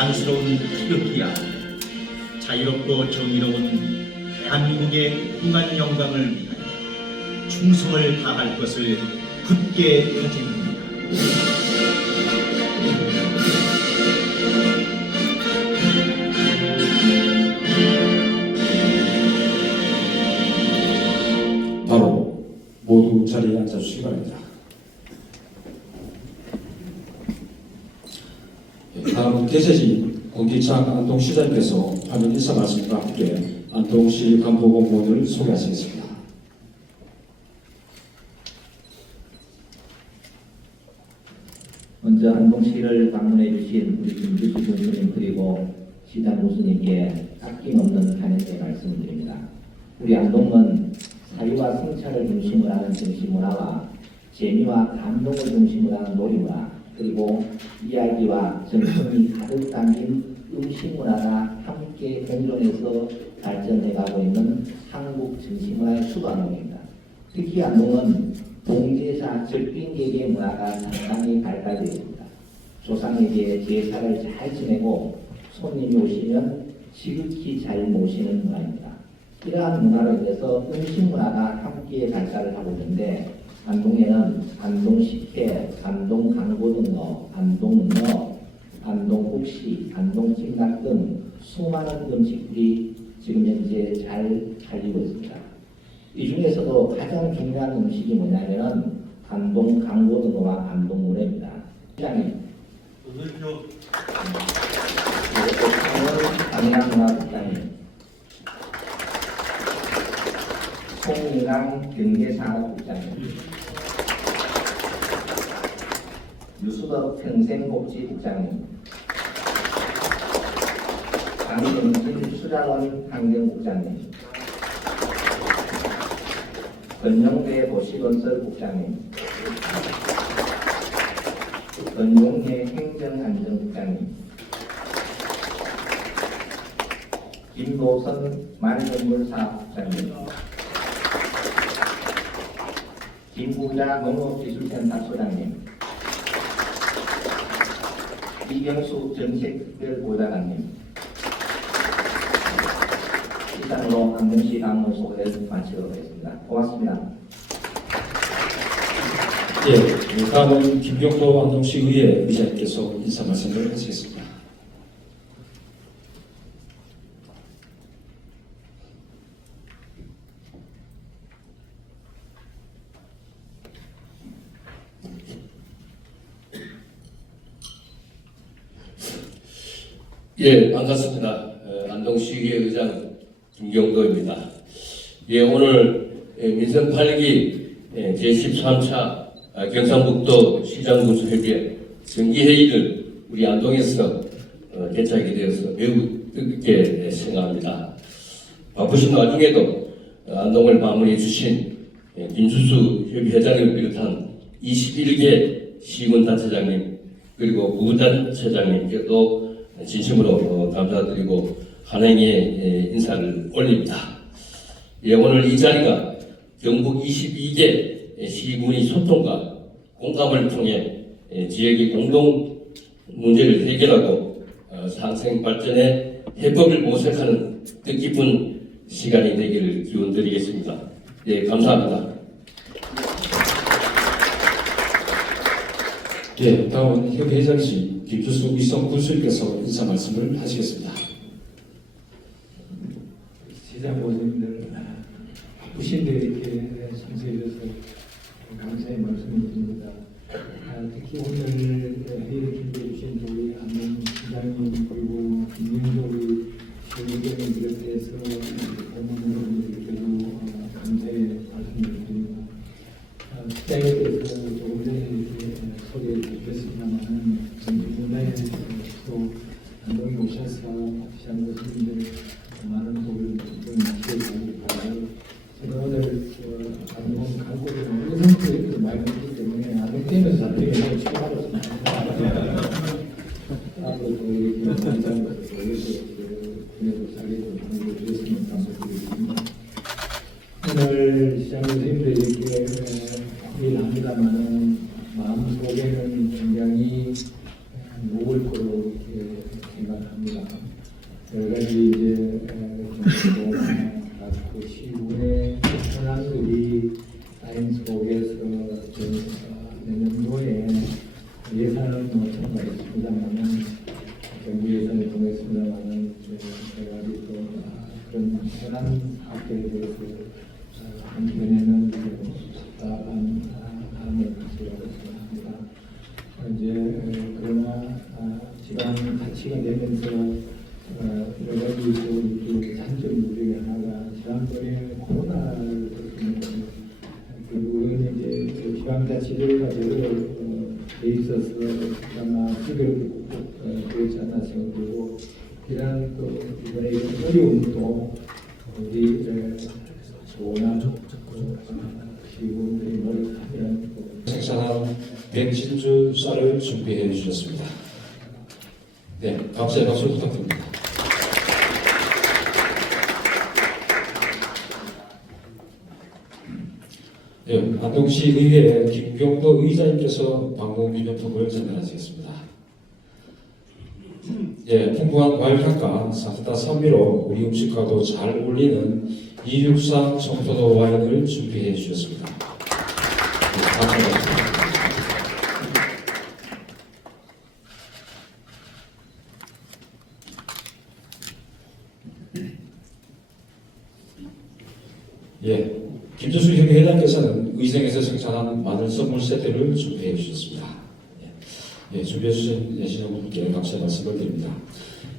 자랑스러운 태극기야. 자유롭고 정의로운 대한민국의 무궁한 영광을 위하여 충성을 다할 것을 굳게 다짐합니다. 바로 모두 자리에 앉아주시기 바랍니다. 다음은 대세지 권기창 안동시장님께서 화면 인사 말씀과 함께 안동시 간부공무원을 소개하시겠습니다. 먼저 안동시를 방문해 주신 우리 김주수 군수님 그리고 시장 교수님께 아낌없는 감사의 말씀을 드립니다. 우리 안동은 사유와 성찰을 중심으로 하는 정치문화와 재미와 감동을 중심으로 하는 놀이문화 그리고 이야기와 정성이 가득 담긴 음식문화가 함께 공존해서 발전해가고 있는 한국 정치문화의 수도안동입니다. 특히 안동은 봉제사 절빙계의 문화가 상당히 발달되어 있습니다. 조상에게 제사를 잘 지내고 손님이 오시면 지극히 잘 모시는 문화입니다. 이러한 문화로 인해서 음식 문화가 함께 발달을 하고 있는데 안동에는 안동식혜, 안동강고등어, 안동문어, 안동국시, 안동찜닭 등 수많은 음식들이 지금 현재 잘 팔리고 있습니다. 이 중에서도 가장 중요한 음식이 뭐냐면은 안동강고등어와 안동문어입니다. 시장님, 안양문화국장님, 송인강 경제산업국장님, 유수덕 평생복지국장님, 강경진 수자원 환경국장님, 건영대 도시건설국장님, 건용혜 행정안전국장님, 김도선 말동물사업국장님, 김부자 농업기술센터 소장님, 이경수 정책특별보좌관님, 이상으로 안동시 방문 소개를 마치도록 하겠습니다. 고맙습니다. 예, 다음은 김경도 안동시의회 의장님께서 인사 말씀을 하시겠습니다. 예, 반갑습니다. 안동시의회 의장 김경도입니다. 예, 오늘 민선 8기 제13차 경상북도 시장군수협의회 정기회의를 우리 안동에서 개최하게 되어서 매우 뜻깊게 생각합니다. 바쁘신 와중에도 안동을 방문해 주신 김주수 협의회장을 비롯한 21개 시군단체장님 그리고 부단체장님께도 진심으로 감사드리고 환영의 인사를 올립니다. 예, 오늘 이 자리가 경북 22개 시군의 소통과 공감을 통해 지역의 공동 문제를 해결하고 상생 발전에 해법을 모색하는 뜻깊은 시간이 되기를 기원드리겠습니다. 예, 감사합니다. 예, 다음은 협의회장실 김주수 위성 군수님께서 인사 말씀을 하시겠습니다. 시장 보시님들 바쁘신데 이렇게 참석해 주셔서 감사의 말씀을 드립니다. 특히 오늘 회의를 준비해 주신 우리 안동 시장님 그리고 김민조 의원을 비롯해서 고문 여러분들께도 감사의 말씀을 드립니다. 시장에 대해서 조금 전에 이렇게 소개해 주셨습니다만 정치문화에 또 안동에 오셔서 시장 교수님들 많은 도움을 기대하고 바라고 제가 오늘 안동 강고를 의성부에 말씀드리기 때문에 안동 게임에서 잡히게 축하하겠습니다. 앞으로도 우리 김원장께서 그녀도 자리에서 방문해 주셨으면 감사드리겠습니다. 오늘 시장 교수님들 이렇게 일합니다만은 마음속에는 굉장히 목을 걸고 이렇게 생각합니다. 여러 가지 이제 그 시군의 현안들이 쌓인 속에서 내년도에 예산을 통과했습니다만은 정부 예산을 통했습니다만은 제가 또 그런 현안 사업에 대해서 한편에는 안을 가지라고 생각합니다. 이제 그러나 지방 가치가 되면서 여러 가지 그 단점 중에 하나가 지난번에 코로나를 겪으면서 결국은 이제 그 지방자치를 가지고 돼 있어서 아마 수교를 그렇지 않나 생각되고 이러한 그 이번에 이런 어려움도 우리 원하는 시군들이 노력하면 생산한 백진주 쌀을 준비해 주셨습니다. 네, 감사의 박수 부탁드립니다. 네, 안동시 의회 김경도 의장님께서 방문기념품을 전달하시겠습니다. 예, 풍부한 과일 향과 산뜻한 산미로 우리 음식과도 잘 어울리는 263 청포도 와인을 준비해 주셨습니다. 네, 감사합니다. 예, 김조수 회장께서는 의정에서 생산한 마늘 선물 세트를 준비해 주셨습니다. 예, 준비해 주신 신영분께 감사의 말씀을 드립니다.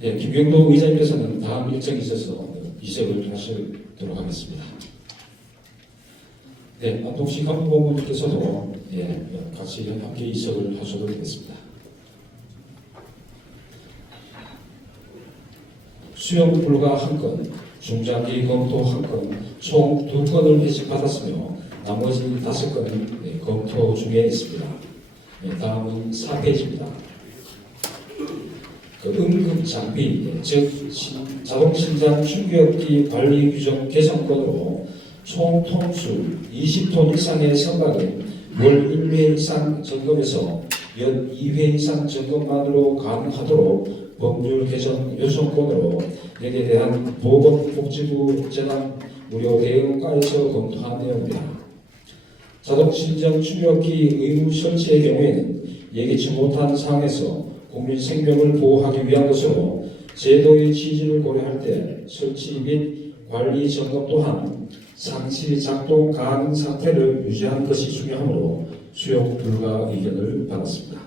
예, 김경도 의장님께서는 다음 일정이 있어서 이색을 하시도록 하겠습니다. 네, 안동시 간부공무원께서도 같이 함께 이색을 하셔도 되겠습니다. 수용 불가 1건, 중장기 검토 1건, 총 2건을 회식받았으며 나머지 5건은 검토 중에 있습니다. 다음은 4페이지입니다. 그 응급 장비, 즉 자동신장 충격기 관리 규정 개선권으로 총 톤수 20톤 이상의 선박은 월 1회 이상 점검에서 연 2회 이상 점검만으로 가능하도록 법률 개선 요청권으로 여기에 대한 보건복지부 재난 무료 대응과에서 검토한 내용입니다. 자동신장 충격기 의무 설치의 경우에는 예기치 못한 상황에서 국민 생명을 보호하기 위한 것으로 제도의 취지를 고려할 때 설치 및 관리 점검 또한 상시 작동 가능 상태를 유지한 것이 중요하므로 수용 불가 의견을 받았습니다.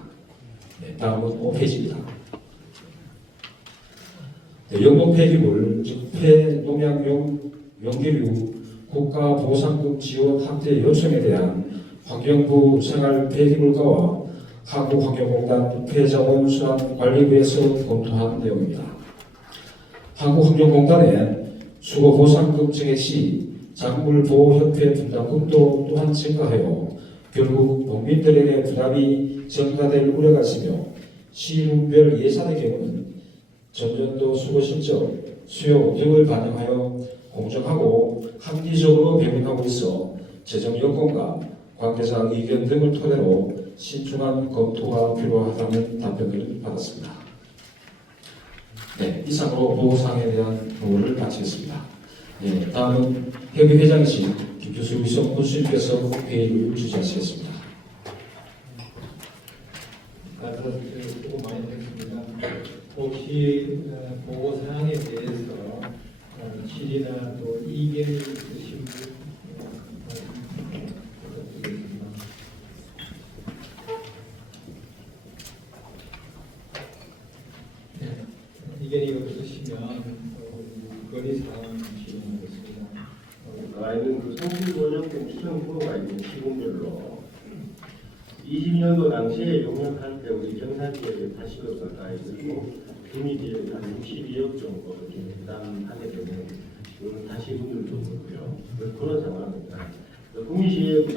네, 다음은 5페이지입니다. 영농 폐기물, 즉 폐농약용 용기류 국가보상금 지원 확대 요청에 대한 환경부 생활폐기물과와 한국환경공단 폐자원수안관리부에서 검토한 내용입니다. 한국환경공단의 수거보상금 증액 시 작물보호협회 분담금도 또한 증가하여 결국 농민들에게 부담이 증가될 우려가 있으며 시군별 예산의 경우는 전년도 수거 실적, 수요 등을 반영하여 공정하고 합리적으로 배분하고 있어 재정 여건과 관계자 의견 등을 토대로 신중한 검토가 필요하다는 답변을 받았습니다. 네, 이상으로 보고사항에 대한 보고를 마치겠습니다. 네, 다음은 협의회장이신 김규수 위성 군수님께서 회의를 주재하시겠습니다. 수고 많이 했습니다. 혹시 보고 사항에 대해서 질의나 또 이견이 있으신 분 부탁드리겠습니다. 이견이 없으시면 건의사항 질문하겠습니다. 아이는 그 성실보조금 추정 후보가 있는 시군별로 20년도 당시에 용역할 때 우리 경산지역에 다시 가가 있고 구미지역에 한 62억 정도 부담하게 되는 그 다시 분들도 그렇고요. 그런 상황입니다. 구미시의 그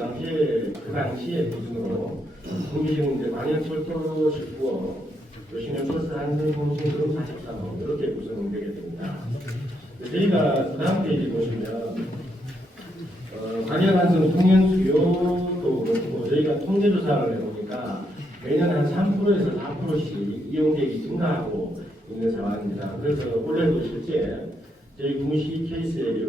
당시에 기준으로 구미시는 이제 광역철도 짓고 요시는 버스 한성공신 그런 43억 이렇게 구성되게 됩니다. 저희가 그 다음 페이지 보시면 관여한성 통행 수요도 그렇고 저희가 통계조사를 해보니까 매년 한 3%에서 4%씩 이용객이 증가하고 있는 상황입니다. 그래서 올해도 실제 저희 구시 케이스의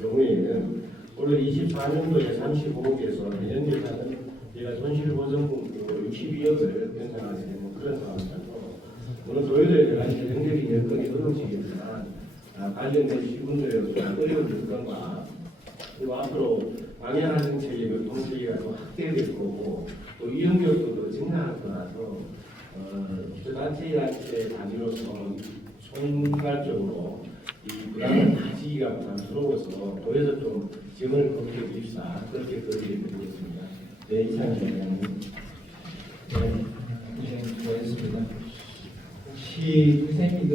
경우에는 올해 24년도에 35억에서 내년 예산은 제가 손실보전금 62억을 편성하게 되는 그런 상황이라서 물론 도요도 여러 가지 경제적인 여건이 어려우시겠지만 관련된 시군들의 어려운 여건과 그리고 앞으로 방향 정책의 정책이 또 확대될 거고 또 이용료도 더 증가할 거라서 단체 단위로서 총괄적으로 이 부담을 가지기가 부담스러워서 도에서 좀 지원을 검토해 주십사 그렇게 드리겠습니다. 네, 이상입니다. 네, 고생 수고하셨습니다. 혹시 선생님들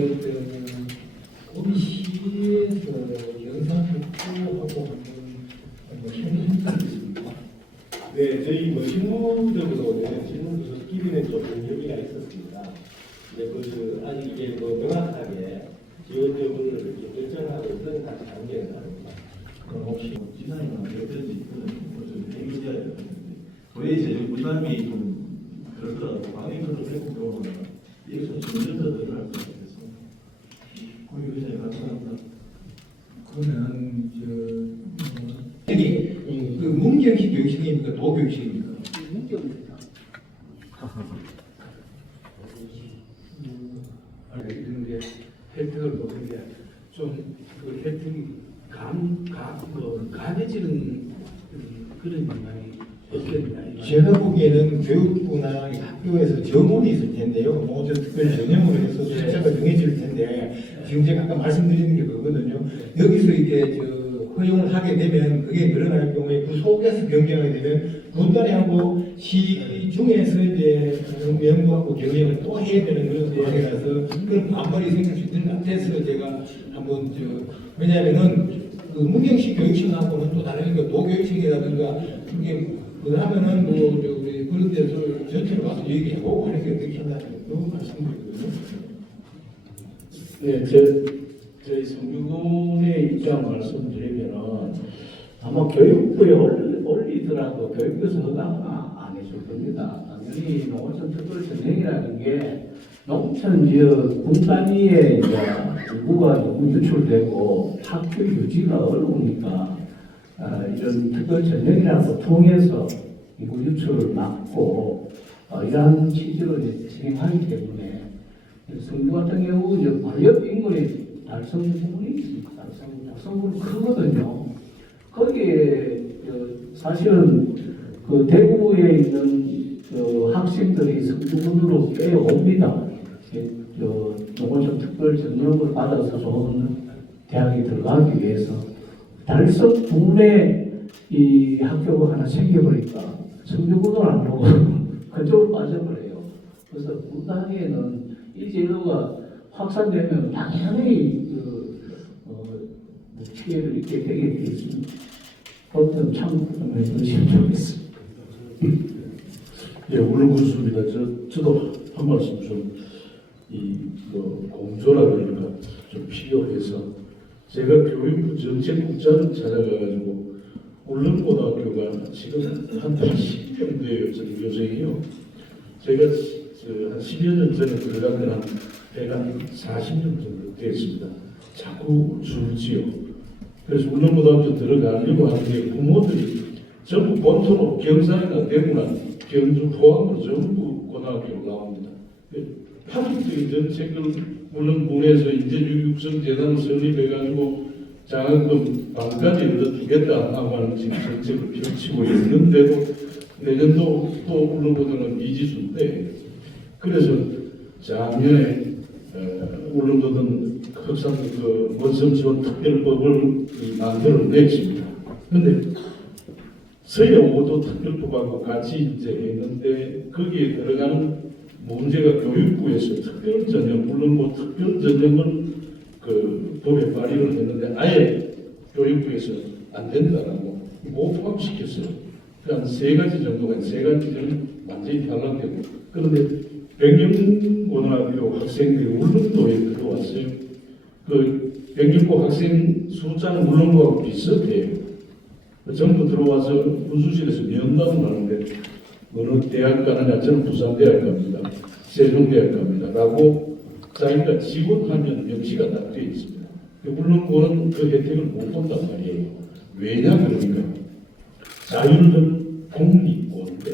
우리 시에서 영상복구하고 한번 협의한 적 있습니까? 네, 저희 실무적으로는 실무부서끼리는 좀 협의가 있었습니다. 근데 아직 이게 명확하게 지원 여부를 이렇게 결정하고 그런 단계는 아닙니다. 그럼 혹시 지난해나 몇번지 그런 행위자야 되는데 왜 이제 부담이 좀 그렇더라고 방해를 했고 경우는 여기서 점점 더 늘어날 것 같아서 거기 굉장히 감사합니다. 그러면 여기 그 문경식 교육식입니까? 도교육식입니까? 문경입니다. 이런 게 혜택을 보는 게 좀 그 혜택이 가해지는 그런 방향이 없겠냐. 제가 보기에는 교육부나 학교에서 정원이 있을 텐데요. 모든 특별 전형으로 해서 숫자가 정해질 텐데 지금 제가 아까 말씀드리는 게 그거거든요. 여기서 이게 허용을 하게 되면 그게 늘어날 경우에 그 속에서 변경하게 되면 분단하고 시중에서 이제 연구하고 경영을 또 해야 되는 그런 상황이라서 그런 반발이 생길 수 있는 것 같아서 제가 한번 왜냐하면은 그 문경식 교육청하고는 또 다른 거 도교육청이라든가 그게 하면은 우리 그런 데서 전체로 와서 얘기하고 하는 게 어떻게 한다는 그 말씀드리거든요. 네, 저희 성규군의 입장 말씀드리면은 아마 교육부에 올리더라도 교육부에서 허가는 안 해줄 겁니다. 당연히 농어촌 특별 전형이라는 게 농촌 지역 군 단위에 인구가 너무 유출되고 학교 유지가 어려우니까 이런 특별 전형이라는 걸 통해서 인구 유출을 막고 이러한 취지로 진행하기 때문에 성주 같은 경우 바로 인근에 달성군이 있습니다. 달성군이 크거든요. 거기에 사실은 그 대구에 있는 학생들이 성주군으로 깨어옵니다. 농어촌 특별 전형을 받아서 좋은 대학에 들어가기 위해서 달성 군에 이 학교가 하나 생겨버리니까 성주군을 안 오고 그쪽으로 빠져버려요. 그래서 군 단위에는 이 제도가 확산되면 당연히 피해를 입게 되게 되어 있습니다. 어떤 참고를 해주시면 좋겠습니다. 예, 울군수입니다. 저도 한 말씀 공조라 그러니까 좀 필요해서 제가 교육부 정책국장을 찾아가가지고 울릉고등학교가 지금 한 80명 돼요. 저희 교생이요. 제가 한 10여 년 전에 들어가면 한 40년 정도 됐습니다. 자꾸 줄지요. 그래서 울릉고등학교 들어가려고 하는데 부모들이 전부 본토로 경산이나 대구나 경주 포항으로 전부 고등학교로 나옵니다. 파격적인 정책을 물론 군에서 인재교육성 재단을 설립해가지고 장학금 반까지 얻어주겠다 하는 지금 정책을 펼치고 있는데도 내년도 또 울릉고등은 미지수인데 그래서 작년에 울릉도는 흑산 원성 지원 특별법을 만들어냈습니다. 그런데 서해 5도 특별법하고 같이 이제 했는데 거기에 들어가는 문제가 교육부에서 특별 전형, 물론 특별 전형을 법에 발의를 했는데 아예 교육부에서 안 된다라고 못 포함시켰어요. 한 3가지 정도가 3가지는 완전히 탈락되고 그런데 백령고등학교 학생들이 울릉도에 들어왔어요. 백령고 학생 숫자는 울릉도하고 비슷해요. 전부 들어와서 군수실에서 면담을 하는데 어느 대학 가느냐 저는 부산대학 갑니다. 세종대학 갑니다. 라고 자기가 직원하면 명시가 딱 되어 있습니다. 울릉도는 그 혜택을 못 본단 말이에요. 왜냐 그러니까 자율은 공립고인데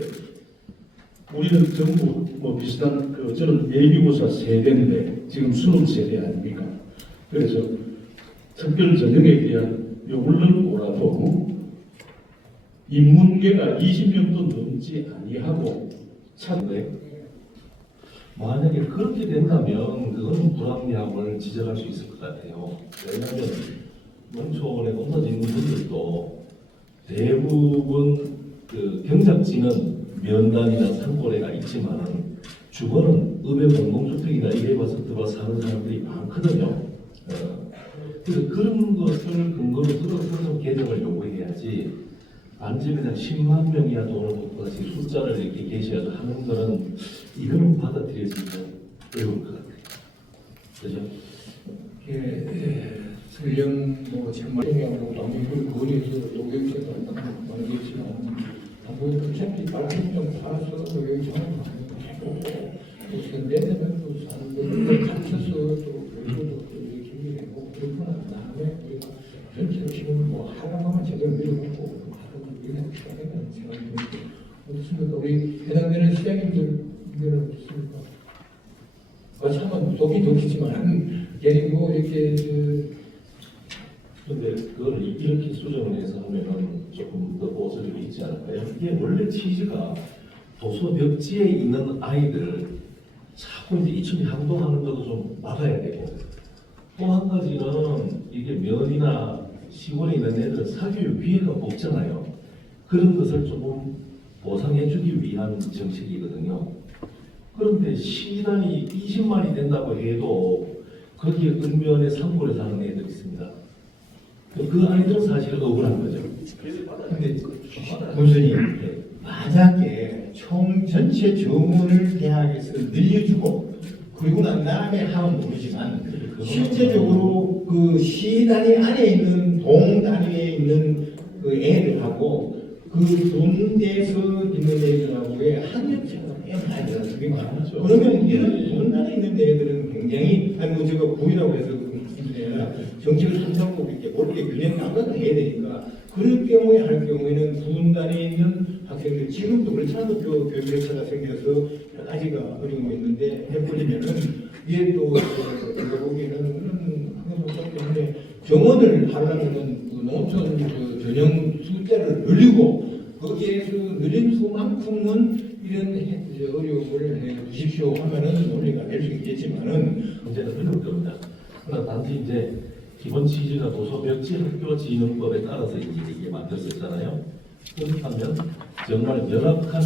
우리는 전부 뭐 비슷한 저는 예비고사 세대인데 지금 20세대 아닙니까? 그래서 특별 전형에 대한 울릉고라도 인문계가 20년도 넘지 아니하고 찾는데 만약에 그렇게 된다면 그건 불합리함을 지적할 수 있을 것 같아요. 왜냐하면 농촌에 농사 짓는 분들도 대부분 그 경작지는 면단이나 산고래가 있지만은 주거는 읍의 공동주택이나 이래 봐서 들어 사는 사람들이 많거든요. 그래서 그런 것을 근거로 들어서 개정을 요구해야지 단지 그냥 10만 명이야 돈을 못 받아서 숫자를 이렇게 계셔서 하는 거는 이거는 받아들여지기 어려울 것 같아요. 그죠? 설령 뭐 정말 중요하고 아무리 거리에서 노경제가 많겠지만 아무리 어차피 발전점 살아서 노경제는 무슨 내년은 또 사는 걸 갇혀서 또 그리고 또 이렇게 되고 그러고 난 다음에 우리가 전체로 지금 뭐 하나만 제대로 밀어놓고 하루만 밀어놓고 시작하는 생각이 듭니다. 어떻습니까? 우리 해당되는 시장님들은 어떻습니까? 참은 독이 독이지만 괜히 뭐 이렇게 근데 그걸 이렇게 수정을 해서 하면은 조금 더 오소리가 있지 않을까요? 이게 원래 취지가 도서 벽지에 있는 아이들 자꾸 이제 이춤이 항동하는 것도 좀 막아야 되고 또 한 가지는 이게 면이나 시골에 있는 애들은 사교육 비해가 없잖아요. 그런 것을 조금 보상해주기 위한 정책이거든요. 그런데 시단이 20만이 된다고 해도 거기에 읍면에 산골에 사는 애들이 있습니다. 그 아이들은 사실 억울한 거죠. 근데 문선님 만약에 총 전체 정원을 대학에서 늘려주고 그리고 난 다음에 하면 모르지만 실제적으로 그 시단위 안에 있는 동 단위에 있는 그 애들하고 그 돈대에서 있는 애들하고의 학력 차이가 꽤 많이 나요. 그러면 이런 돈 단위에 있는 애들은 굉장히 아니 뭐 제가 구이라고 해서 정책을 선정하고 이렇게 옳게 균형 감각을 해야 되니까 그럴 경우에 할 경우에는 군단에 있는 학생들 지금도 그렇잖아요. 교육격차가 생겨서 여러 가지가 어려움이 있는데 해버리면은 이게 또 제가 보기에는 그런 학생들 때문에 정원을 하려면은 그 농촌 그 전형 숫자를 늘리고 거기에서 늘린 수만큼은 이런 어려움을 해 주십시오 하면은 논리가 될 수 있겠지만은 문제는 어려울 겁니다. 그러나 단지 이제 기본 취지가 도서벽지 학교진흥법에 따라서 이게 만들어졌잖아요. 그렇다면 정말 열악한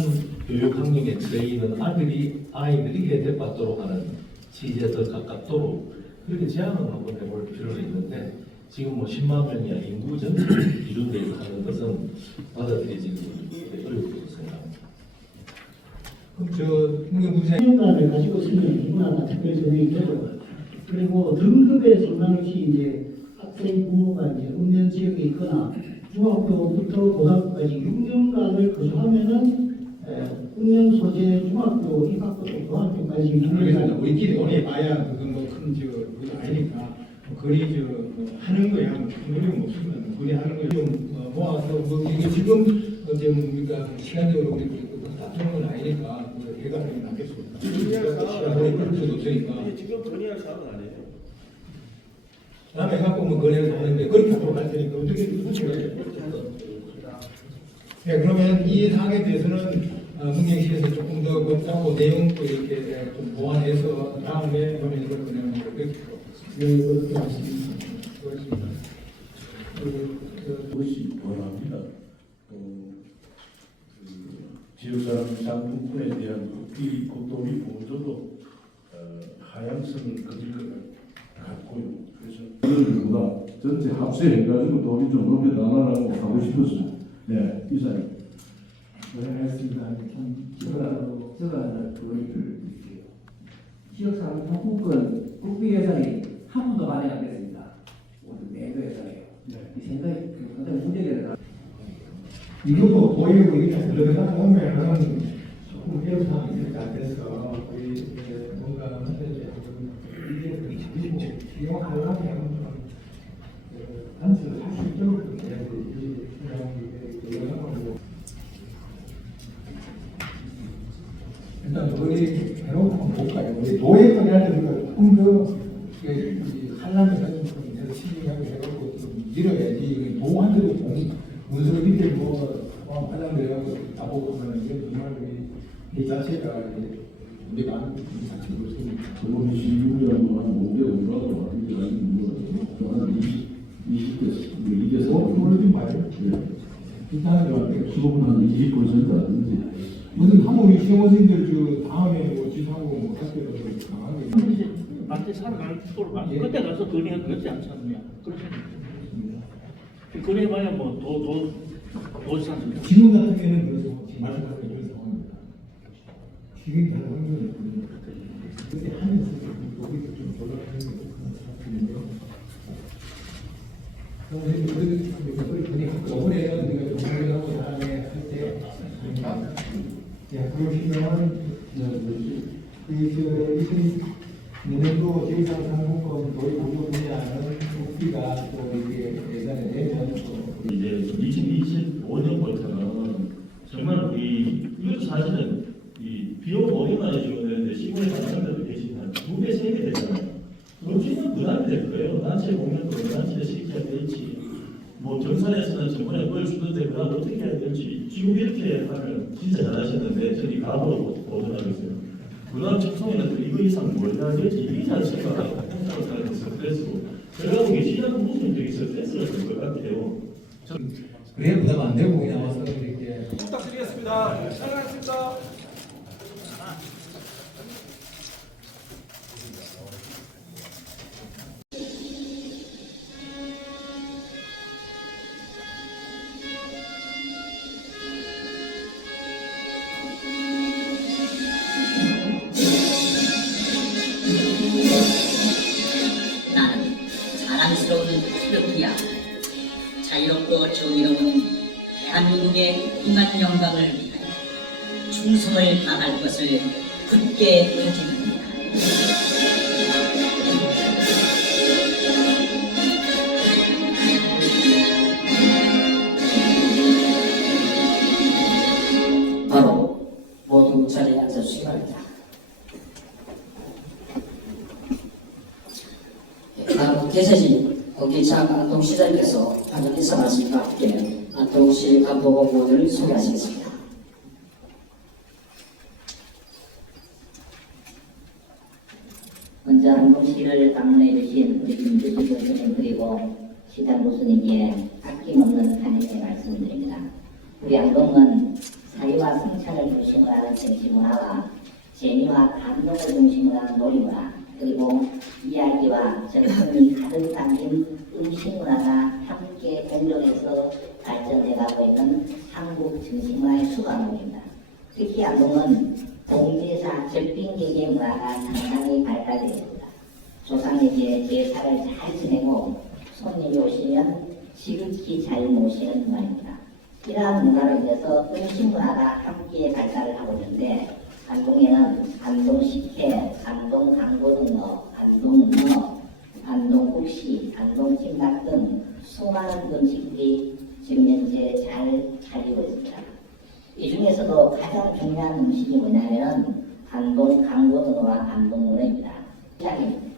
교육 환경에 처해 있는 아이들이 혜택받도록 하는 취지에 더 가깝도록 그렇게 제안을 한번 해볼 필요가 있는데 지금 뭐 10만 명이야 인구 전체를 기준으로 하는 것은 받아들이지 어려울 거라고 생각합니다. 그럼 저 문제 시험관을 가지고 있으면 누구나 특별 전형이 되고 그리고 등급의 상관없이 이제 학생 부모가 이제 읍면 지역에 있거나 중학교부터 고등학교까지 6년간을 거주하면은 읍면 소재 중학교 입학부터 고등학교까지 모르겠습니다. 6년간 우리끼리 논의해봐야 그건 뭐큰저 그거 아니니까 거리 하는 거야 큰 어려움 없으면 거리 하는 거 좀 모아서 뭐 이게 지금 좀 그러니까 시간적으로 우리 다투는 건 아니니까 해가 되게 낫겠습니다. 시간이 그럴 수도 없으니까. 지금 건의할 사항은 아니에요. 다음에 갖고 뭐 거래를 하는데 그렇게 앞으로 갈 테니까 어떻게 네, 그러면 이 사항에 대해서는 문경시에서 조금 더 검토하고 내용도 이렇게 좀 보완해서 다음에 논의를 진행하는 걸로 그렇게 하겠습니다. 그렇습니다. 그것이 원합니다. 지역사람 상품권에 대한 국도비 보조도 하향성을 거둘 것 같고요. 그래서 보다 전체 합세해가지고 돈이 좀 높여달라고 하고 싶었어요. 네, 이사님. 고생하셨습니다. 참 제가 그걸 드릴게요. 지역사람 상품권 국비 예산이 한 푼도 반영 안 됐습니다. 오늘 내도 예산이에요. 이 생각이 굉장히 문제되는. 이것도 보이고 이게 들어가다 보면은 조금 해로사항이 있을 것 같아서 우리 뭔가 비용하려면 단체를 할 수 있도록 일단 우리 해놓고 한번 볼까요? 우리 노예까지 할 때니까 조금 더 한라면 같은 거 시행하게 해갖고 좀 밀어야지. 동한테도 문서 밑에 하려면 해갖고 다 보고 그러면 이게 정말 이 자체가 우리가 아는 자체로 저번 16년도 한 5개월 올라가고 왔는데 한 20대, 2대 모르긴 봐요. 비슷한 거 같아요. 수급은 한 20% 아닌지. 무슨 한국 시험원생들 다음에 뭐 지사하고 뭐 학교도 강하게 나한테 살아갈 쪽으로 가. 그때 가서 거리가 그렇지 않지 않느냐. 그렇게 거리만야 더 산습니다. 지금 같은 경우에는 그래서 지금 말씀하신 이런 상황입니다. 지금 다른 환경이 그때 하면서 우리도 좀 올라가는 게 저번에는 우리가 동물하고 다음에 할때 그러시면 내년도 제3상품권 도입 부분이라는 국비가 또 이게 예산에 내면 이제 2025년부터는 정말 우리 이것도 사실은 이 비용 5개만 해주면 되는데 시골에 가는 사람들도 계시지만 2배, 3배 되잖아요. 그렇지만 부담이 될 거예요. 단체 공연도 단체 시켜야 될지 뭐 정산에서는 정권에 보여주는데 그다음 어떻게 해야 될지 지금 이렇게 하면 진짜 잘하셨는데 저희 가보로 보존하고 있어요. 그다음 청소년은 또 이거 이상 뭘 해야 될지 이 자체가 행사로 사는 스트레스고 제가 보기에 시장 모습이 스트레스가 될 것 같아요. 그래야 부담 안 되고 그냥 와서 이렇게 부탁드리겠습니다. 사랑하겠습니다. 나는 자랑스러운 태극기야. 자유롭고 정의로운 대한민국의 무한 영광을 위하여 충성을 다할 것을 굳게 다짐합니다. 바로 모두 자리에 앉아주시기 바랍니다. 다음 개최지 김기창 안동시장님께서 하는 인사 말씀과 함께 안동시 간부공무원을 소개하시겠습니다. 먼저 안동시를 방문해 주신 우리 김주식 교수님 그리고 시장 교수님께 아낌없는 환영의 말씀드립니다. 우리 안동은 사회와 성찰을 중심으로 하는 정치문화와 재미와 감동을 중심으로 하는 놀이문화 그리고 이야기와 정성이 가득 담긴 음식문화가 함께 공존해서 발전해가고 있는 한국 정치문화의 수강물입니다. 특히 안동은 공제사 절빙계계 문화가 상당히 발달되어 있습니다. 조상에게 제사를 잘 지내고 손님이 오시면 지극히 잘 모시는 문화입니다. 이러한 문화로 인해서 음식 문화가 함께 발달을 하고 있는데 안동에는 안동식혜, 안동강고등어, 안동문어, 안동국시, 안동찜닭 등 수많은 음식들이 지금 현재 잘 살리고 있습니다. 이 중에서도 가장 중요한 음식이 뭐냐면 안동강고등어와 안동문어입니다. 시장님,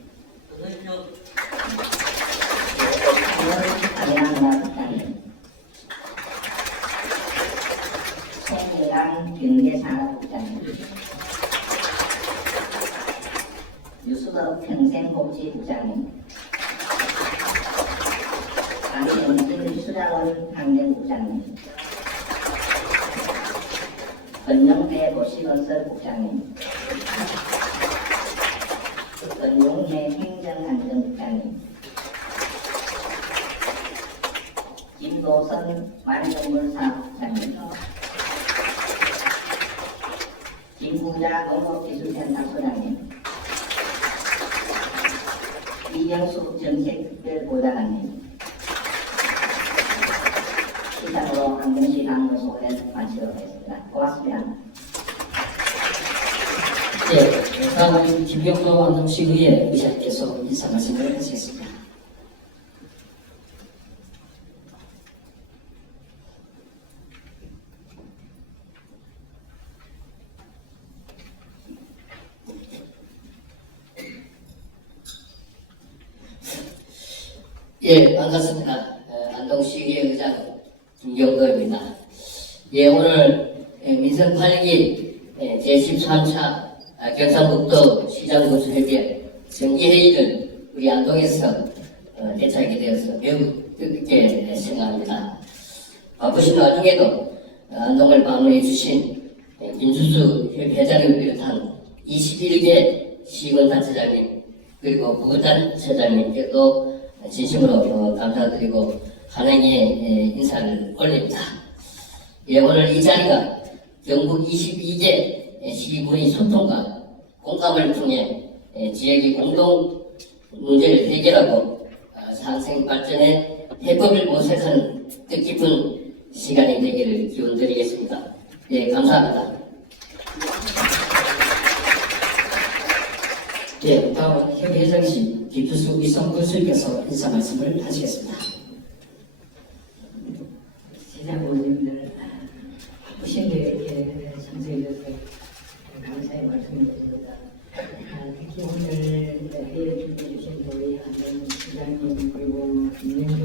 문화국장님, 송대강 경제산업국장님, 유수덕 평생복지국장님, 강영진 수자원 환경국장님, 권영배 도시건설국장님, 권용혜 행정안전국장님, 김도선 완전물사국장님, 김부자 농업기술센터 소장님, 이경숙 정책특별보좌관님, 시장으로 안동시 강도 소개 마치도록 하겠습니다. 고맙습니다. 다음은 김병도 안동시의회 의장께서 인사 말씀을 하시겠습니다. 예, 반갑습니다. 안동시의회 의장 김경도입니다. 예, 오늘 민선 8기 제13차 경상북도 시장 건설협의회 정기회의를 우리 안동에서 개최하게 되어서 매우 뜻깊게 생각합니다. 바쁘신 와중에도 안동을 방문해 주신 김수수 회장을 비롯한 21개 시군단체장님 그리고 부단체장님께도 진심으로 감사드리고 환영의 인사를 올립니다. 예, 오늘 이 자리가 경북 22개 시군의 소통과 공감을 통해 지역의 공동 문제를 해결하고 상생 발전에 해법을 모색하는 뜻깊은 시간이 되기를 기원드리겠습니다. 예, 감사합니다. 예, 다음은 협의회장실 김주수 이성군수께서 인사 말씀을 하시겠습니다. 시장님들 바쁘신데 이렇게 참석해주셔서 감사의 말씀드립니다. 특히 오늘 회의를 준비해 주신 우리 안동 시장님 그리고 김명도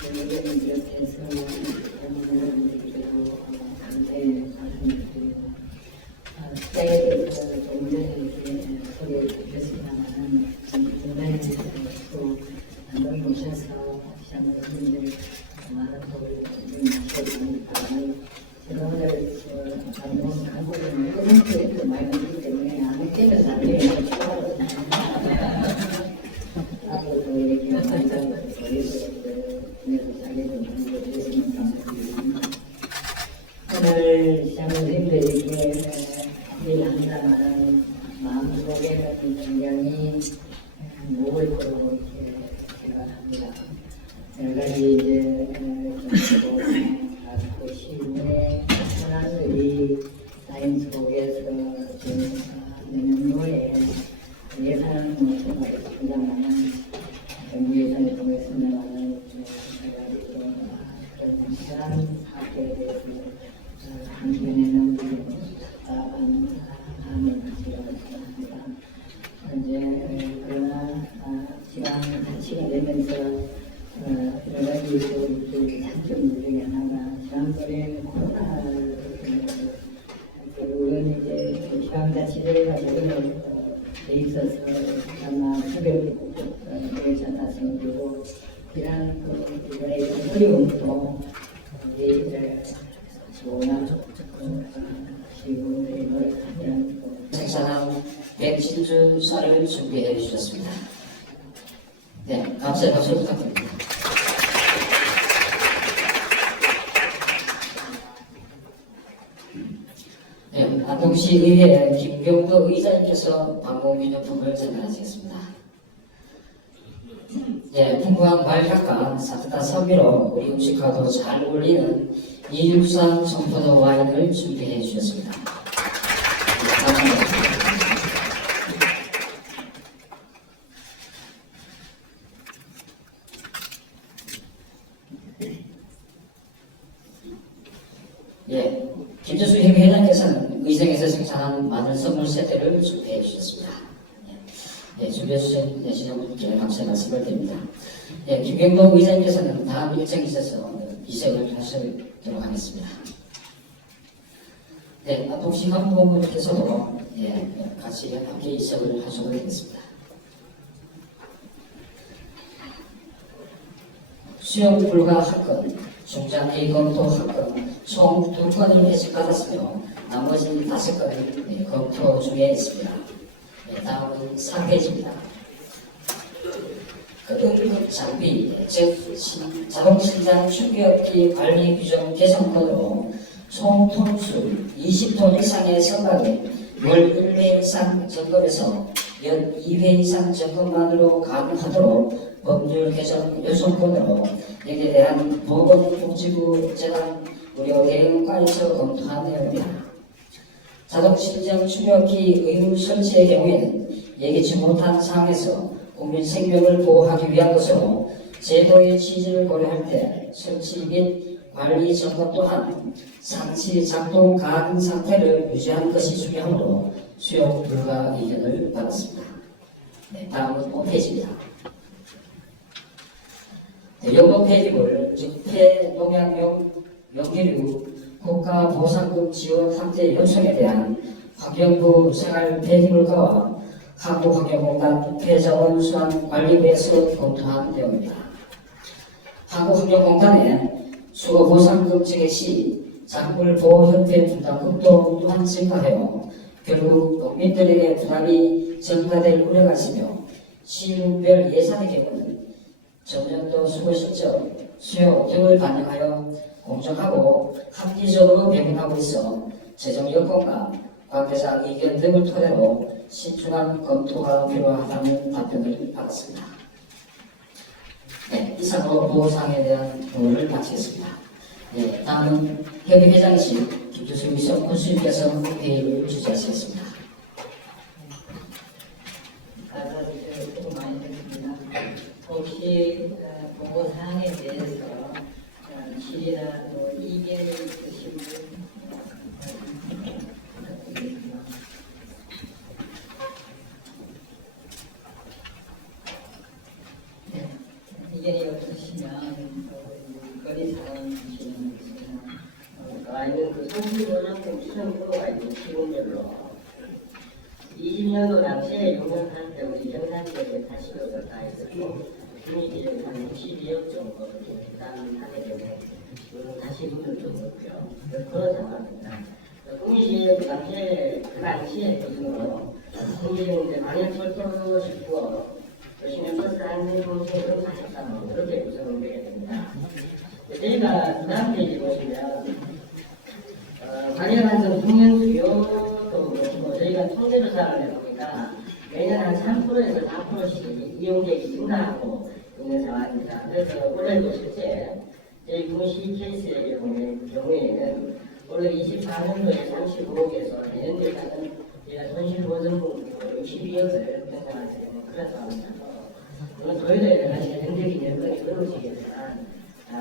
시의원님 비롯해서 여러분들께도 감사의 말씀드립니다. 시장에 대해서 조금 전에 이렇게 소개해 주셨습니다만 굉장히 또 안동에 오셔서 시장 여러분들 많은 도움을 주셨습니다. 제가 오늘 안동 한국은 모든 많이 있기 때문에 아무 때나 잘해요. 앞으로도 이렇게 많이 보여서 자기도 많이 주셨으면 감사드립니다. 오늘 시장님들 이렇게 회의를 한다면 마음속에는 굉장히 무거울 거라고 이렇게 생각합니다. 여러 가지 이제 그 시민의 현안들이 쌓인 속에서 지금 내년도에 예산은 정말 굉장히 정부 예산을 통했습니다만 그런 현안 사업에 대해서 한편에는 하는 가치가 있습니다. 이제 그러나 시간 가치가 되면서 여러 가지 그 장점 중에 하나가 지난번에 코로나를 결국은 이제 시간 가치를 가지고 돼 있어서 아마 수별 예산 생기고 이러한 이번에 어려움도 얘기를 원하는 시군들이 노력하면 생산한 백신주 쌀을 준비해 주셨습니다. 네, 감사의 박수 부탁드립니다. 네, 안동시의회 김병도 의장님께서 방공기념품을 전달하시겠습니다. 네, 풍부한 과일향과 산뜻한 선미로 우리 음식과도 잘 어울리는 이육산 청포도 와인을 준비해 주셨습니다. 네, 감사합니다. 예, 김주수 협의회장께서는 의정에서 생산한 마늘 선물 세트를 준비해 주셨습니다. 예, 준비해 주신 시청자분들께 감사의 말씀을 드립니다. 예, 김경도 의장님께서는 다음 일정이 있어서 이색을 하시도록 하겠습니다. 네, 안동시 한부모님께서도 같이 함께 이색을 하셔도 되겠습니다. 수용 불가 한 건, 중장기 검토 한 건, 총 2건을 회식받았으며 나머지 5건은 검토 중에 있습니다. 다음은 3페이지입니다. 응급 장비, 즉 자동신장 충격기 관리 규정 개선권으로 총 톤수 20톤 이상의 선박에 월 1회 이상 점검에서 연 2회 이상 점검만으로 가능하도록 법률 개정 요소권으로 여기에 대한 보건복지부 재단 무료 대응과에서 검토한 내용입니다. 자동신경 충격기 의무 설치의 경우에는 예기치 못한 상황에서 국민 생명을 보호하기 위한 것으로 제도의 취지를 고려할 때 설치 및 관리 점검 또한 상시 작동 가능 상태를 유지하는 것이 중요하므로 수용 불가 의견을 받았습니다. 네, 다음은 5페이지입니다. 요거 페이지를 적폐 농약 명의류 국가보상금 지원 확대 요청에 대한 환경부 생활폐기물과와 한국환경공단 폐자원 수환 관리부에서 검토한 내용입니다. 한국환경공단의 수거보상금 증액 시 작물 보호협회 분담금도 또한 증가하여 결국 농민들에게 부담이 증가될 우려가 있으며 시군별 예산의 경우는 전년도 수거 실적, 수요 등을 반영하여 공정하고 합리적으로 배분하고 있어 재정 여건과 관계자 의견 등을 토대로 신중한 검토가 필요하다는 답변을 받았습니다. 네, 이상으로 보호상에 대한 부분을 마치겠습니다. 네, 다음은 협의회장이신 김주수 위성 군수님께서 회의를 주재하시겠습니다. 수고 많이 했습니다. 혹시 보고사항에 대해서 질의나 또 이견이 있으신 분 이견이 없으시면 거리사항 진행하겠습니다. 아니면 그 성실보상금 추정표가 있는 시군별로 20년도 당시에 용역할 때 우리 정산지역에 다시금을 다 했었고 분위기를 한 62억 정도 부담하게 되고 다시금은 좀 없죠. 그런 상황입니다. 국민시 그 당시에 기준으로 국민시 방역철도 19억 시민버스 안전공사를 43억 그렇게 구성을 되게 됩니다. 저희가 그 다음 페이지 보시면 관련한 국민 수요도 그렇고 저희가 통계조사를 해보니까 매년 한 3%에서 4%씩 이용객이 증가하고 있는 상황입니다. 그래서 올해도 실제 저희 구시 케이스의 경우에는 올해 24년도에 35억에서 내년도에는 저희가 손실보전금 62억을 편성할 수 있는 그런 상황입니다. 물론 저희도 여러 가지 행정적인 여건이 어려우시겠지만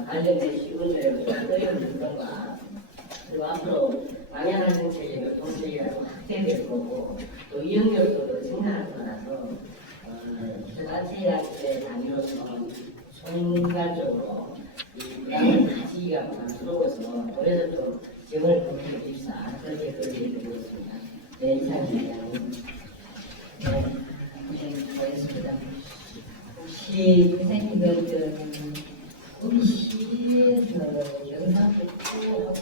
관련된 시군들 어려운 불편과 그리고 앞으로 방향한 정책의 통제가 확대될 거고 또 이용료도 증가할 거라서 자체의 단위로서 순간적으로 이 부담을 가지기가 부담스러워서 그래서 또 지원을 공개해 주십사 그렇게 드리고 있습니다. 네, 이상입니다. 네, 고생하셨습니다. 혹시 선생님은 우리 시에서 경상북도하고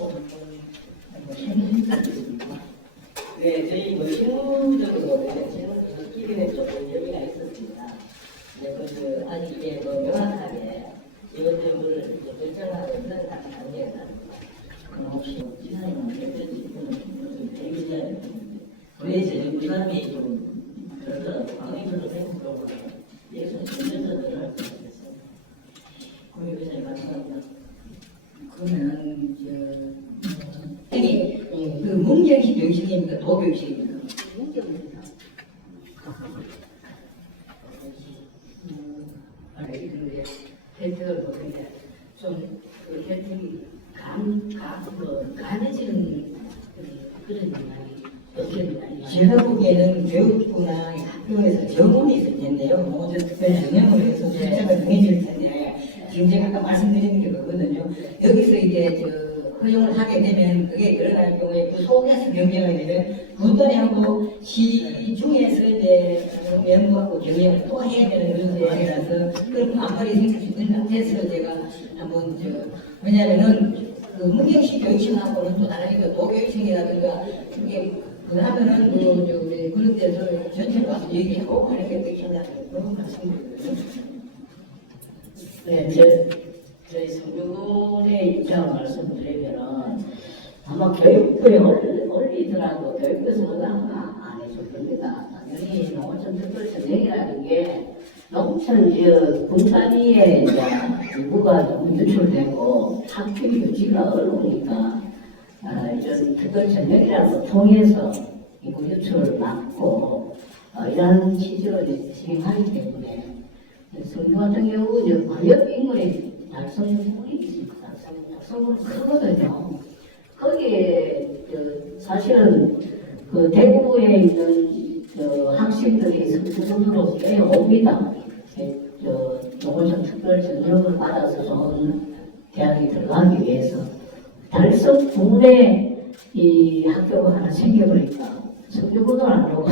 네, 저희 실무적으로 기준에 조금 여기가 있었습니다. 네, 아직 이게 명확하게 이것들을 결정하고 있는 단계가 혹시 지사님은 어떤 대비자에 왜 저희 부담이 좀 그렇더라도 방위별로 생각하고 예선 신전전을 할 수 있겠어요. 고객회장님 감사합니다. 그러면 그 문경식 병식입니까? 도병식입니까? 혜택을 보는데 좀그 혜택이 가해지는 그런 영향이 없겠습니다. 제가 보기에는 교육부나 학교에서 정원이 있을 텐데요. 모든 특별 전형을 해서 실제가 정해질 텐데 지금 제가 아까 말씀드리는 게 그거거든요. 여기서 이제 허용을 하게 되면 그게 일어날 경우에 그 속에서 경쟁을 되면 군단하고 시중에서 이제 멤버하고 경쟁을 또 해야 되는 그런 상황이라서 그런 반발이 생길 수 있는 상태에서 제가 한번 왜냐하면은 그 문경식 교육청하고는 또 다르니까 도교육청이라든가 이게 하면은 우리 그런 데서 전체로 와서 얘기하고 하는 게 어떻겠냐 그런 말씀드리거든요. 네, 저희 성주군의 입장을 말씀드리면은 아마 교육부에 올리더라도 교육부에서는 아마 안 해줄 겁니다. 당연히 농어촌 특별 전형이라는 게 농촌 지역 군 단위의 일부가 좀 유출되고 학교 유지가 어려우니까 이런 특별 전형이라는 걸 통해서 인구 유출을 막고 이러한 취지로 진행하기 때문에 성주 같은 경우 이제 과연 인물이 달성군이 있습니다. 달성군은 크거든요. 거기에 사실은 그 대구에 있는 학생들이 성주군으로 옵니다. 노골적 특별 전형을 받아서 좋은 대학에 들어가기 위해서 달성군에 이 학교가 하나 생겨버리니까 성주군을 안 오고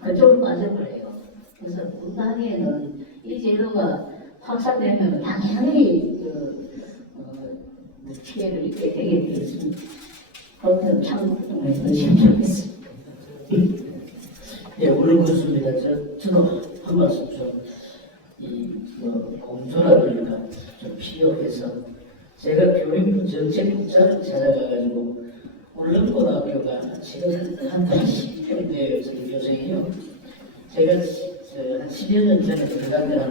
그쪽으로 빠져버려요. 그래서 군 단위에는 이 제도가 확산되면 당연히 피해를 입게 되게 되겠습니다. 그렇다면 참고동에서 신청했습니다. 예, 오늘 그렇습니다. 저는 한 말씀 공존하니까 좀 필요해서 제가 교육부 정책국장을 찾아가가지고 울릉고등학교가 지금 한 80평대 교생이요. 제가 한 10여 년 전에 들어간 데는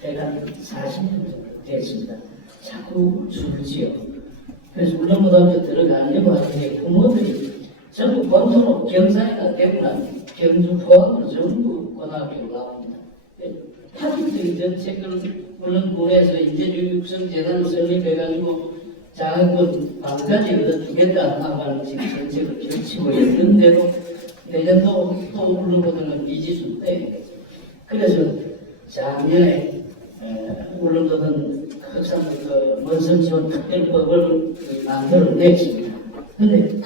제가 한 40년 정도 됐습니다. 자꾸 줄지요. 그래서 울릉고등학교 들어가려고 하는데 부모들이 전부 본토로 경산이나 대구나 경주 포항으로 전부 고등학교로 나옵니다. 파격적인 정책을 울릉군에서 인재교육성재단을 설립해가지고 장학금 반까지 얻어주겠다 하는 지금 정책을 펼치고 있는데도 내년도 또 울릉고등은 미지수인데 그래서 작년에 울릉고등 흑산도 원성지원 특별법을 만들어냈습니다. 근데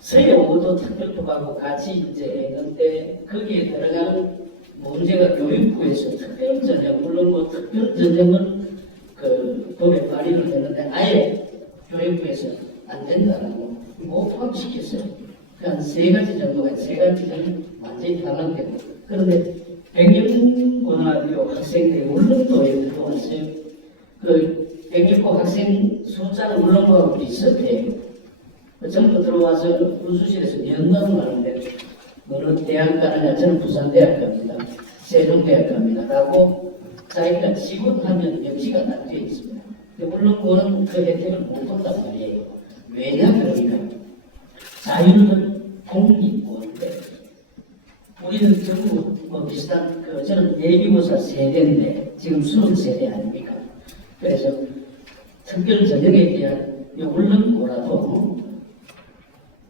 서해오도 특별법하고 같이 이제 했는데 거기에 들어가는 문제가 교육부에서 특별전형, 물론 특별전형을 그 법에 발의를 했는데 아예 교육부에서 안 된다고 못 포함시켰어요. 한 3가지 정도가 3가지는 완전히 반환되고 그런데 백령고등학교 학생들이 울릉도에 들어왔어요. 그 백령고 학생 숫자는 울릉도하고 비슷해요. 전부 들어와서 우수실에서 면담을 하는데 너는 대학 가느냐? 저는 부산대학 갑니다. 세종대학 갑니다. 라고 자기가 지원하면 명시가 딱 되어 있습니다. 물론 그거는 그 혜택을 못 본단 말이에요. 왜냐 그러니까 자유는 독립고인데 우리는 전부 비슷한 저는 예비고사 세대인데 지금 20세대 아닙니까? 그래서 특별 전형에 대한 울릉고라도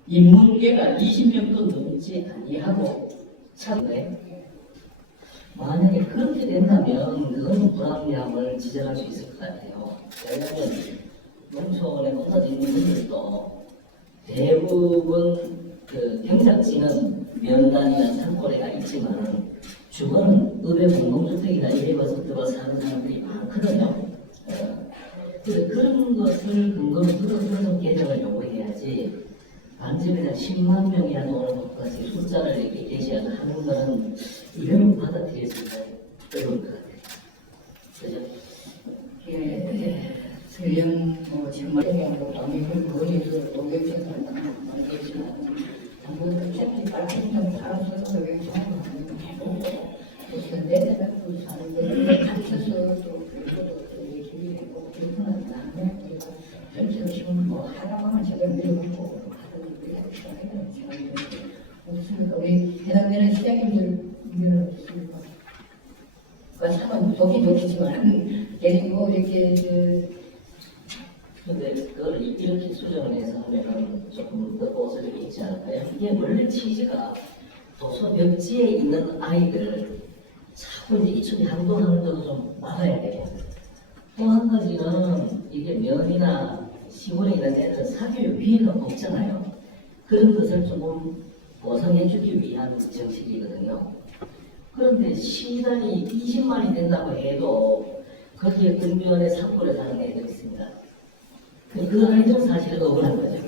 인문계가 20명도 넘지 아니하고 참네. 만약에 그렇게 된다면 그건 불합리함을 지적할 수 있을 것 같아요. 왜냐하면 농촌에 농사 짓는 분들도 대부분 그 경작지는 면단이나 산골에가 있지만 주거는 읍의 공동주택이나 이래봐서 들어 사는 사람들이 많거든요. 그래서 그런 것을 근거로 그런 개정을 요구해야지 반집에다 10만 명이라도 오는 것과 같이 숫자를 이렇게 제시해서 하는 거는 이런 받아들여지기가 어려울 것 같아요. 그죠? 설령 정말 남이군 거리에서 노경선을 만들지만 아무래도 cep지 발전장 살아서 노경선을 해보고 그래서 내려가 그 사람들을 가르쳐서 또 그것도 얘기하고 그러고 다음에 우리가 전체적으로 뭐 하라고 하면 제대로 밀어보고 하던 우리가 생각하는 사람들이 없습니까? 우리 해당되는 시장님들 의견은 없습니까? 참 좋긴 좋겠지만 그리고 이렇게 근데 그걸 이렇게 수정을 해서 하면은 조금 더 보수적이 있지 않을까요? 이게 원래 취지가 도서 벽지에 있는 아이들 자꾸 이제 이쪽에 항도하는 것도 좀 막아야 돼요. 또 한 가지는 이게 면이나 시골에 있는 애들은 사교육 비회가 없잖아요. 그런 것을 조금 보상해주기 위한 정책이거든요. 그런데 시단이 20만이 된다고 해도 거기에 근면에 산골에 사는 애들이 있습니다. 그 아이들은 사실 억울한 거죠.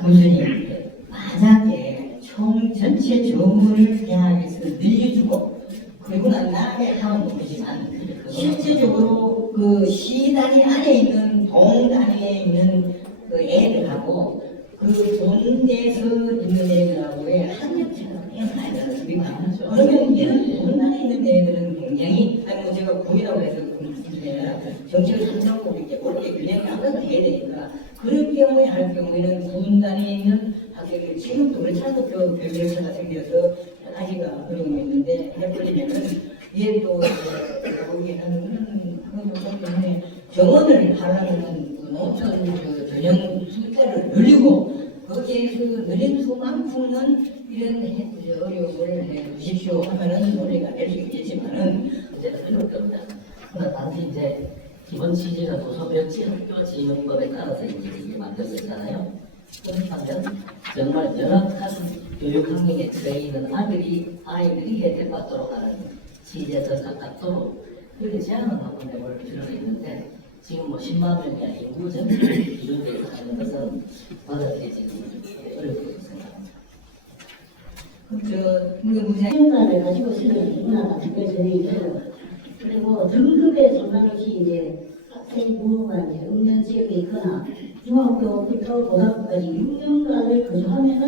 교수님, 만약에 총 전체 정원을 대학에서 늘려주고 그리고 난 다음에 하면 모르지만 실제적으로 그 시단위 안에 있는 동 단위에 있는 그 애들하고 그 돈 내에서 있는 애들하고의 학력차가 꽤 많이 다릅니다. 그러면 이런 돈 단위에 있는 애들은 굉장히 아니 뭐 제가 구이라고 해서 말씀드려요. 정책을 한정으로 이렇게 옳게 균형이 항상 돼야 되니까 그럴 경우에 할 경우에는 군단에 있는 학교들 지금도 그렇잖아요. 별별차가 생겨서 하기가 어려움이 있는데 해버리면은 이게 또 나오기는 그런 것 때문에 정원을 하려면은 농촌 전형 숫자를 늘리고 거기에서 늘린 수만큼은 이런 어려움을 해주십시오 하면은 논의가 될 수 있겠지만은 문제가 어렵게 없다. 그러나 단지 이제 기본 취지가 도서벽지 학교 지원법에 따라서 이제 만들어졌잖아요. 그렇다면 정말 열악한 교육 환경에 처해 있는 아이들이 혜택받도록 하는 취지에 더 가깝도록 그렇게 제안을 하고 내볼 필요가 있는데 지금 뭐 10만 명이 아니라 인구 전체를 기준으로 하는 것은 받아들여지기 어렵다고 생각합니다. 시험관을 가지고 쓰는 누구나 특별 전형이 되고 그리고 등급에 상관없이 이제 학생 부모가 이제 음년 지역에 있거나 중학교부터 고등학교까지 6년간을 거주하면은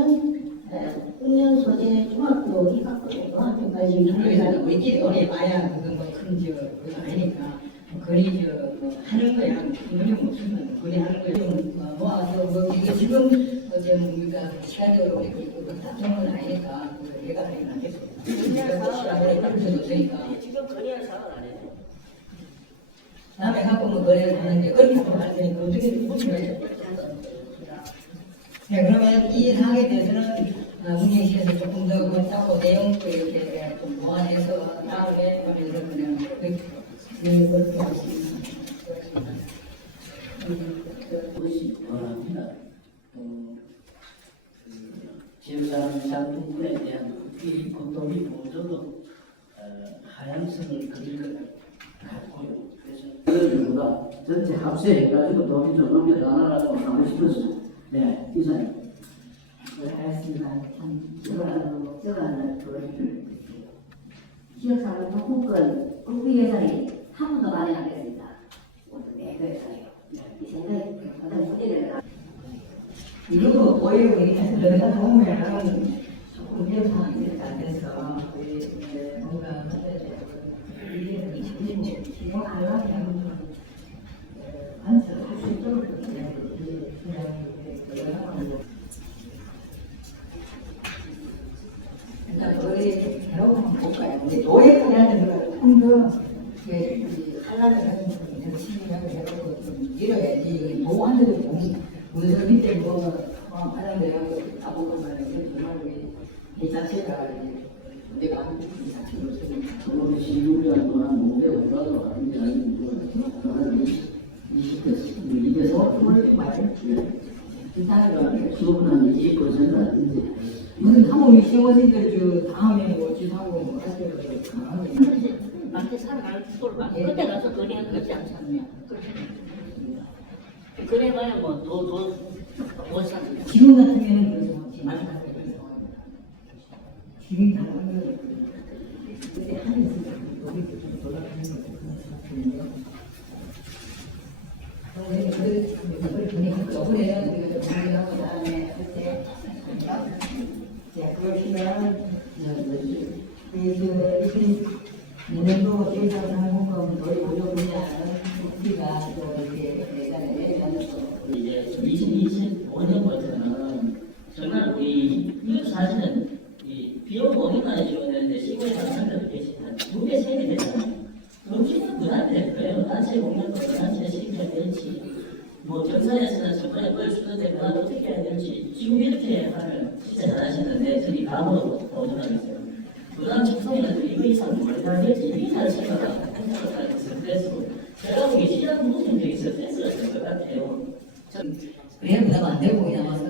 음년 소재 중학교 입학부터 고등학교까지 그래서 우리끼리 오래 봐야 그거 뭐큰 그거 아니니까 거리 하는 거야. 그냥 무슨 거리 하는 거 좀 모아서 뭐 이거 지금 좀 우리가 시간적으로 우리 다투는 건 아니니까 얘가 하긴 하겠어. 시간을 떨어져 놓으니까 지금 거리할 사업 안 해요. 다음에 갖고 뭐 거래를 하는데 그렇게 할 테니까 어떻게 보시면 네, 그러면 이 사항에 대해서는 문의실에서 조금 더 검토하고 내용도 이렇게 좀 보완해서 다음에 우리는 그냥 그렇게 하겠습니다. 그것이 원합니다. 지역사람 장동군에 대한 이 공동이 모두도 하향성을 그리고 갖고요. 그래서 보다 전체 합세해가지고 돈이 좀 넘게 나눠라고 하고 싶었어요. 네, 이사님. 알겠습니다. 제가 지역사회 상품권 국비 예산이 한 번도 마련이 안 됐습니다. 모두 매도 예산이요. 이 생각이 가장 문제돼요. 이거 보이고 내가 보면 조금 이런 상황이 이렇게 안 돼서 뭔가 이게 지금 하려고 하는 안서 할수 있도록 그냥 일단 거기 배우고 한번 볼까요? 근데 노예권이라는 걸 조금 더 하려면 하는 시민하고 해보고 좀 밀어야지 보호하는 문서 밑에 뭐 화장대하고 아무것도 말이지 정말 이 자체가 내가 하는 이 자체로서는 저번에 시유리한 동안 몸에 올라도 하는 게 아니고 한 20대 이래서 일단은 수업은 한 20% 아닌지 무슨 사모님 시어머니들 다음에 지사고 뭐 하세요. 맞게 살아갈 수를 그때 가서 거리가 그렇지 않지 않냐. 그래봐야 뭐더 지금 같은 경우는 그렇죠. 많이 가서 지금 당하는 거 그때 하는 여기 좀 돌아가는 거 저번에는 우리가 정리하고 그다음에 할때 그러시면 내년도 예산상품권 거의 고정 분야는 우리가 또 이렇게 예산에 이제 2025년부터는 정말 우리 이웃 사실은 이 비용 모임만 지원되는데 시골에 사는 사람들 계신 한 2배, 3배 되잖아요. 그렇지는 부담이 될 거예요. 단체 공연도 단체 시켜야 될지 뭐 정산에서는 정말 뭘 쓰는 데가 어떻게 해야 될지 지금 이렇게 하면 진짜 잘하시는데 저기 감으로 보존하겠어요. 부담 청소년들 이거 이상 뭘다 될지 이 자체가 생각을 그래서 제가 보기에 시장 모습이 있어 센스가 될 것 같아요. 그래야 부담 안 되고 그냥 와서